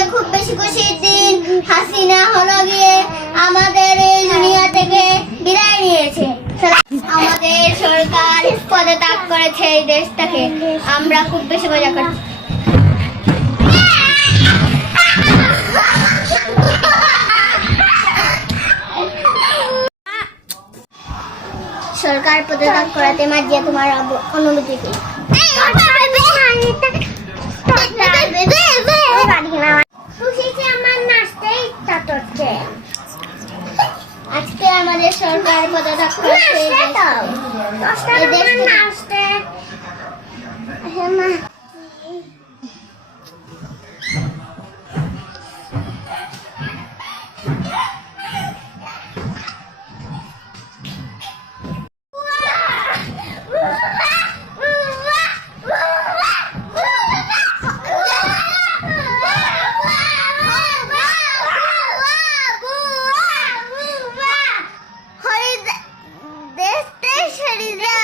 গিয়ে খুব বেশি খুশির দিন। হাসিনা হলো গিয়ে আমাদের এই দুনিয়া থেকে বিদায় নিয়েছে। আমাদের সরকার পদে ত্যাগ করেছে এই দেশটাকে। আমরা খুব বেশি মজা করছি। সরকার পদত্যাগ করাতে মার তোমার অনুমতি কি আজকে আমাদের সরকার পদত্যাগ করেছে। 是的